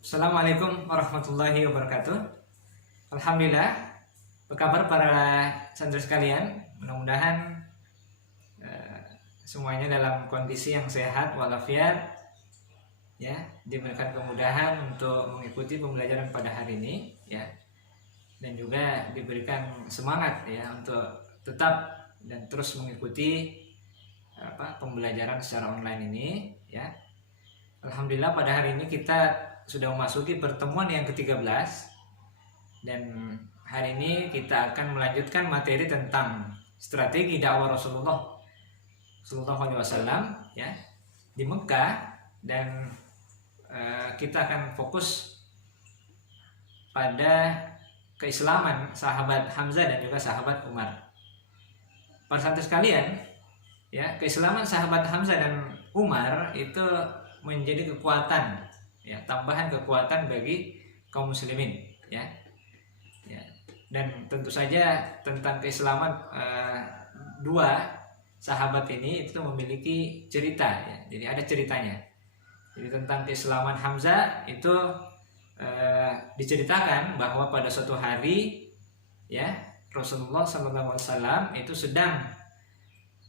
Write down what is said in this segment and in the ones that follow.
Assalamualaikum warahmatullahi wabarakatuh. Alhamdulillah, apa kabar para santri sekalian? Mudah-mudahan eh, semuanya dalam kondisi yang sehat walafiat, ya, diberikan kemudahan untuk mengikuti pembelajaran pada hari ini, ya, dan juga diberikan semangat ya untuk tetap dan terus mengikuti pembelajaran secara online ini, ya. Alhamdulillah pada hari ini kita sudah memasuki pertemuan yang ke-13 dan hari ini kita akan melanjutkan materi tentang strategi dakwah Rasulullah Sallallahu Alaihi Wasallam ya di Mekah, dan kita akan fokus pada keislaman sahabat Hamzah dan juga sahabat Umar. Para santri sekalian, ya, keislaman sahabat Hamzah dan Umar itu menjadi kekuatan, ya, tambahan kekuatan bagi kaum muslimin, ya. Dan tentu saja tentang keislaman dua sahabat ini itu memiliki cerita, ya. Jadi ada ceritanya. Jadi tentang keislaman Hamzah itu diceritakan bahwa pada suatu hari, ya, Rasulullah SAW itu sedang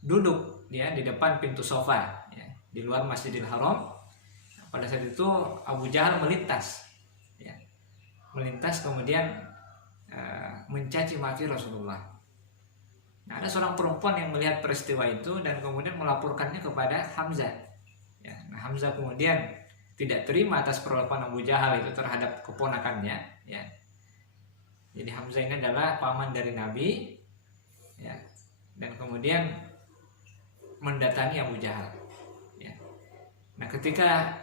duduk, ya, di depan pintu sofa, ya, di luar Masjidil Haram. Pada saat itu Abu Jahal melintas, ya, kemudian mencaci maki Rasulullah. Nah, ada seorang perempuan yang melihat peristiwa itu dan kemudian melaporkannya kepada Hamzah. Ya, nah, Hamzah kemudian tidak terima atas perlakuan Abu Jahal itu terhadap keponakannya. Ya. Jadi Hamzah ini adalah paman dari Nabi, ya, dan kemudian mendatangi Abu Jahal. Ya. Nah, ketika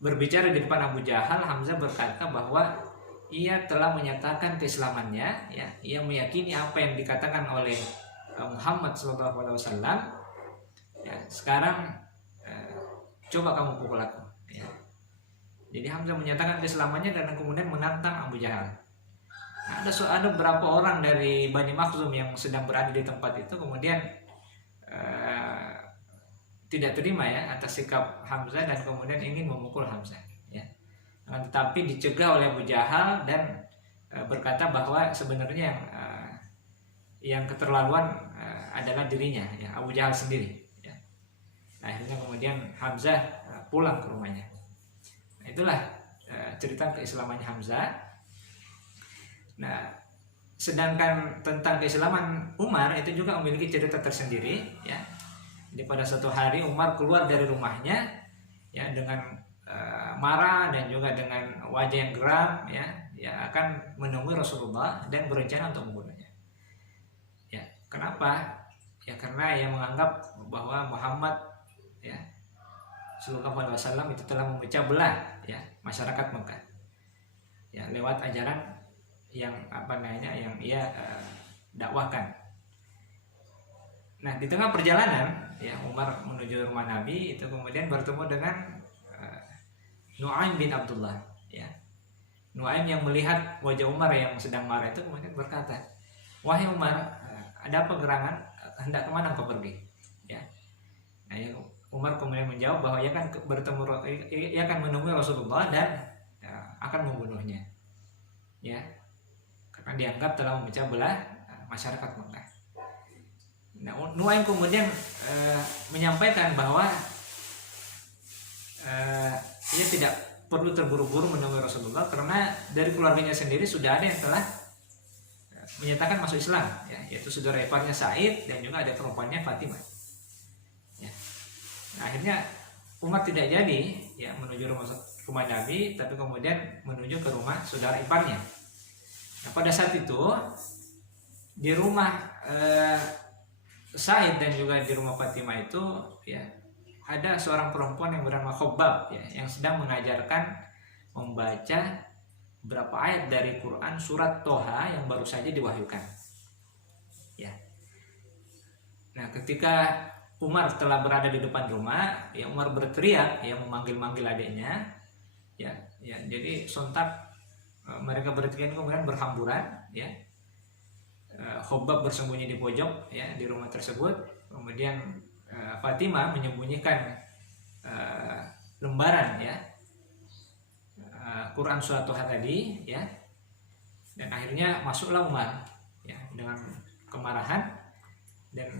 berbicara di depan Abu Jahal, Hamzah berkata bahwa ia telah menyatakan keislamannya, ya, ia meyakini apa yang dikatakan oleh Muhammad SAW. Ya, sekarang coba kamu pukul aku. Ya. Jadi Hamzah menyatakan keislamannya dan kemudian menantang Abu Jahal. Nah, ada beberapa orang dari Bani Makhzum yang sedang berada di tempat itu kemudian tidak terima, ya, atas sikap Hamzah dan kemudian ingin memukul Hamzah, ya. Tetapi dicegah oleh Abu Jahal dan berkata bahwa sebenarnya yang keterlaluan adalah dirinya, ya, Abu Jahal sendiri, ya. Nah, akhirnya kemudian Hamzah pulang ke rumahnya. Nah, itulah cerita keislamannya Hamzah. Nah, sedangkan tentang keislaman Umar itu juga memiliki cerita tersendiri, ya. Jadi pada suatu hari Umar keluar dari rumahnya, ya, dengan marah dan juga dengan wajah yang geram, ya akan menemui Rasulullah dan berencana untuk membunuhnya. Ya, kenapa? Ya karena ia menganggap bahwa Muhammad, ya, Sallallahu Alaihi Wasallam itu telah memecah belah, ya, masyarakat Mekah, ya, lewat ajaran yang yang ia dakwahkan. Nah, di tengah perjalanan, ya, Umar menuju rumah Nabi itu kemudian bertemu dengan Nu'aim bin Abdullah, ya. Nu'aim yang melihat wajah Umar yang sedang marah itu kemudian berkata, "Wahai Umar, ada apa gerangan? Hendak kemana kau pergi?" Ya. Nah, Umar kemudian menjawab bahwa ia akan menemui Rasulullah dan akan membunuhnya, ya, karena dianggap telah memecah belah masyarakat Mekah. Nah, Nuaim kemudian menyampaikan bahwa ia tidak perlu terburu-buru menemui Rasulullah karena dari keluarganya sendiri sudah ada yang telah menyatakan masuk Islam, ya, yaitu saudara iparnya Said dan juga ada perempuannya Fatimah. Ya. Nah, akhirnya Umar tidak jadi, ya, menuju rumah Nabi, tapi kemudian menuju ke rumah saudara iparnya. Nah, pada saat itu di rumah Said dan juga di rumah Fatimah itu, ya, ada seorang perempuan yang bernama Khobab, ya, yang sedang mengajarkan membaca beberapa ayat dari Quran surat Toha yang baru saja diwahyukan, ya. Nah, ketika Umar telah berada di depan rumah, ya, Umar berteriak, ya, memanggil-manggil adiknya, ya, jadi sontak mereka bertiga kemudian berhamburan, ya. Khobab bersembunyi di pojok, ya, di rumah tersebut. Kemudian Fatimah menyembunyikan lembaran, ya, Quran surat Toha tadi, ya. Dan akhirnya masuklah Umar, ya, dengan kemarahan dan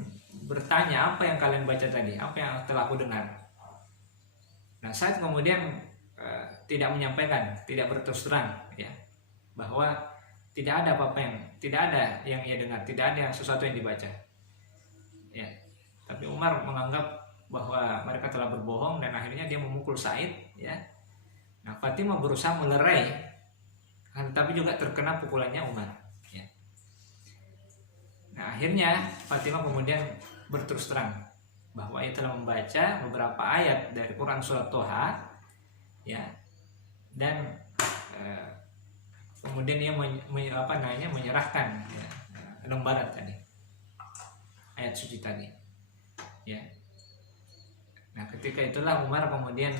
bertanya, apa yang kalian baca tadi, apa yang telah aku dengar. Nah, Sa'ad kemudian tidak menyampaikan, tidak berterus terang, ya, bahwa tidak ada apa-apa tidak ada yang ia dengar, tidak ada yang sesuatu yang dibaca, ya. Tapi Umar menganggap bahwa mereka telah berbohong dan akhirnya dia memukul Sa'id, ya. Nah, Fatimah berusaha melerai, tapi juga terkena pukulannya Umar, ya. Nah, akhirnya Fatimah kemudian berterus terang bahwa ia telah membaca beberapa ayat dari Quran surat Toha, ya, dan kemudian ia menyerahkan, ya, lembaran tadi, ayat suci tadi, ya. Nah, ketika itulah Umar kemudian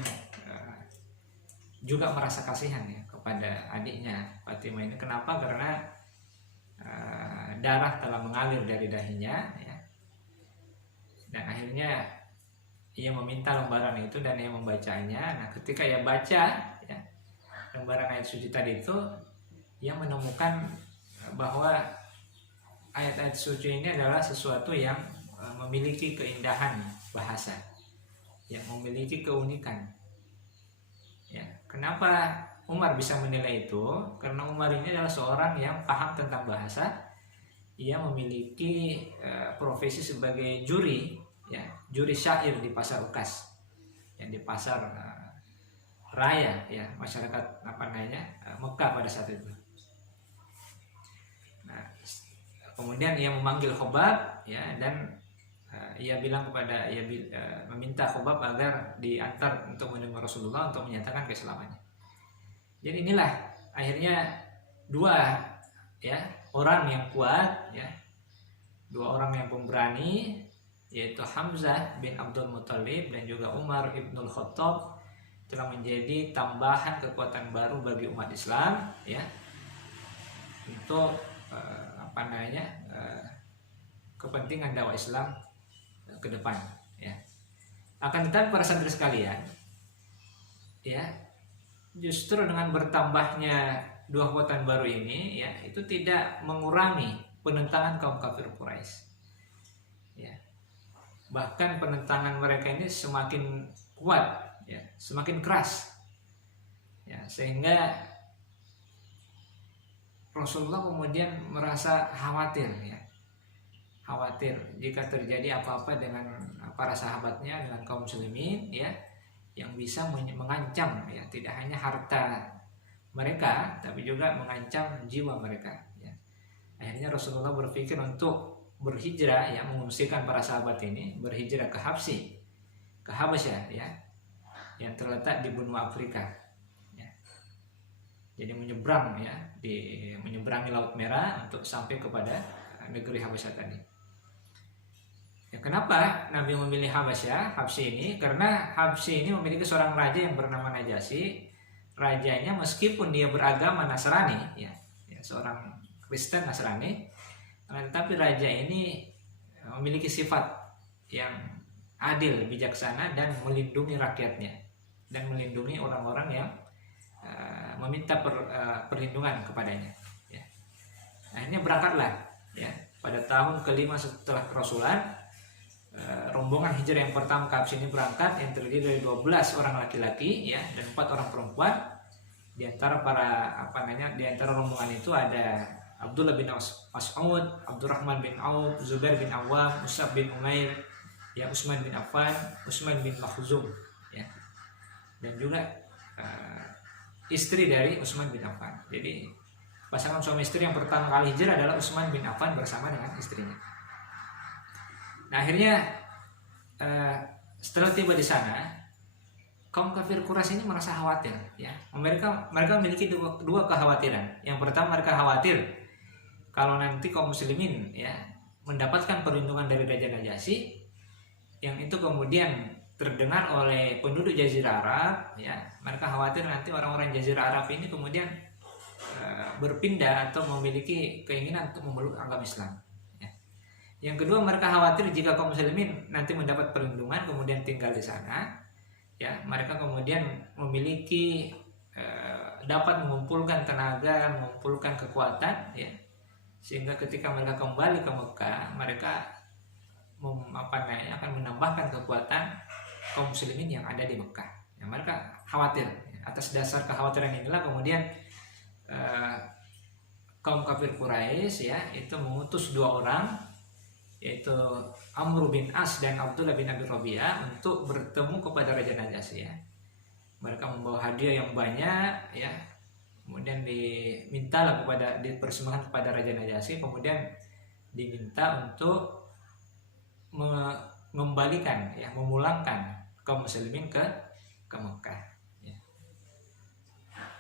juga merasa kasihan, ya, kepada adiknya Fatimah ini. Kenapa? Karena darah telah mengalir dari dahinya, ya. Dan akhirnya ia meminta lembaran itu dan ia membacanya. Nah, ketika ia baca, ya, lembaran ayat suci tadi itu, ia menemukan bahwa ayat-ayat suci ini adalah sesuatu yang memiliki keindahan bahasa, yang memiliki keunikan, ya. Kenapa Umar bisa menilai itu? Karena Umar ini adalah seorang yang paham tentang bahasa. Ia memiliki profesi sebagai juri, ya, juri syair di pasar Ukas, yang di pasar raya, ya, masyarakat Mekah pada saat itu. Nah, kemudian ia memanggil Khobab, ya, dan ia meminta Khobab agar diantar untuk menemui Rasulullah untuk menyatakan keislamannya. Jadi inilah akhirnya dua, ya, orang yang kuat, ya, dua orang yang pemberani, yaitu Hamzah bin Abdul Muthalib dan juga Umar ibnul Khattab, telah menjadi tambahan kekuatan baru bagi umat Islam, ya, untuk kepentingan dakwah Islam ke depan, ya. Akan tetapi para santri sekalian, ya, justru dengan bertambahnya dua kekuatan baru ini, ya, itu tidak mengurangi penentangan kaum kafir Quraisy, ya. Bahkan penentangan mereka ini semakin kuat, ya, semakin keras, ya, sehingga Rasulullah kemudian merasa khawatir, ya, khawatir jika terjadi apa-apa dengan para sahabatnya, dengan kaum muslimin, ya, yang bisa mengancam, ya, tidak hanya harta mereka tapi juga mengancam jiwa mereka, ya. Akhirnya Rasulullah berpikir untuk berhijrah, ya, mengungsikan para sahabat ini berhijrah ke Habasyah, ya, yang terletak di benua Afrika, ya. Jadi menyeberang, ya, menyeberangi Laut Merah untuk sampai kepada negeri Habasyah tadi. Ya, kenapa Nabi memilih Habasyah ini? Karena Habsyi ini memiliki seorang raja yang bernama Najasyi. Rajanya meskipun dia beragama Nasrani, ya, seorang Kristen Nasrani, tetapi raja ini memiliki sifat yang adil, bijaksana, dan melindungi rakyatnya dan melindungi orang-orang yang meminta perlindungan kepadanya, ya. Akhirnya berangkatlah, ya, pada tahun kelima setelah kerasulan, rombongan hijrah yang pertama ke Habsyi ini berangkat, yang terdiri dari 12 orang laki-laki, ya, dan 4 orang perempuan. Di antara di antara rombongan itu ada Abdullah bin Mas'ud, Abdurrahman bin Auf, Zubair bin Awam, Mus'ab bin Umair, ya, Utsman bin Affan, Utsman bin Makhzum, ya, dan juga istri dari Utsman bin Affan. Jadi pasangan suami istri yang pertama kali hijrah adalah Utsman bin Affan bersama dengan istrinya. Nah, akhirnya setelah tiba di sana, kaum kafir Quraisy ini merasa khawatir, ya. Mereka memiliki dua kekhawatiran. Yang pertama, mereka khawatir kalau nanti kaum muslimin, ya, mendapatkan perlindungan dari Raja Najasyi, yang itu kemudian terdengar oleh penduduk Jazirah Arab, ya. Mereka khawatir nanti orang-orang Jazirah Arab ini kemudian berpindah atau memiliki keinginan untuk memeluk agama Islam. Yang kedua, mereka khawatir jika kaum muslimin nanti mendapat perlindungan kemudian tinggal di sana, ya, mereka kemudian memiliki dapat mengumpulkan tenaga, mengumpulkan kekuatan, ya, sehingga ketika mereka kembali ke Mekah, mereka akan menambahkan kekuatan kaum muslimin yang ada di Mekah. Ya, mereka khawatir. Atas dasar kekhawatiran inilah kemudian kaum kafir Quraisy ya itu mengutus 2 orang, yaitu Amr bin As dan Abdullah bin Abi Rabi'ah, untuk bertemu kepada Raja Najasyi ya. Mereka membawa hadiah yang banyak ya. Kemudian dipersembahkan kepada Raja Najasyi, kemudian diminta untuk mengembalikan ya, memulangkan kaum muslimin ke Mekah ya. Nah,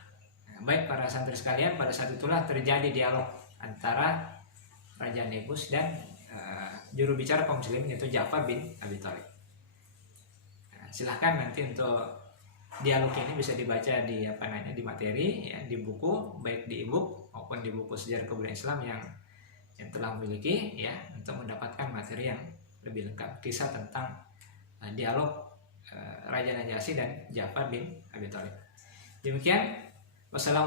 baik para santri sekalian, pada saat itulah terjadi dialog antara Raja Negus dan juru bicara kaum muslimin, yaitu Ja'far bin Abi Thalib. Nah, silahkan nanti untuk dialog ini bisa dibaca di di materi ya, di buku, baik di e-book maupun di buku Sejarah Kebudayaan Islam yang telah memiliki ya, untuk mendapatkan materi yang lebih lengkap, kisah tentang dialog Raja Najasyi dan Ja'far bin Abi Thalib. Demikian, wassalamualaikum.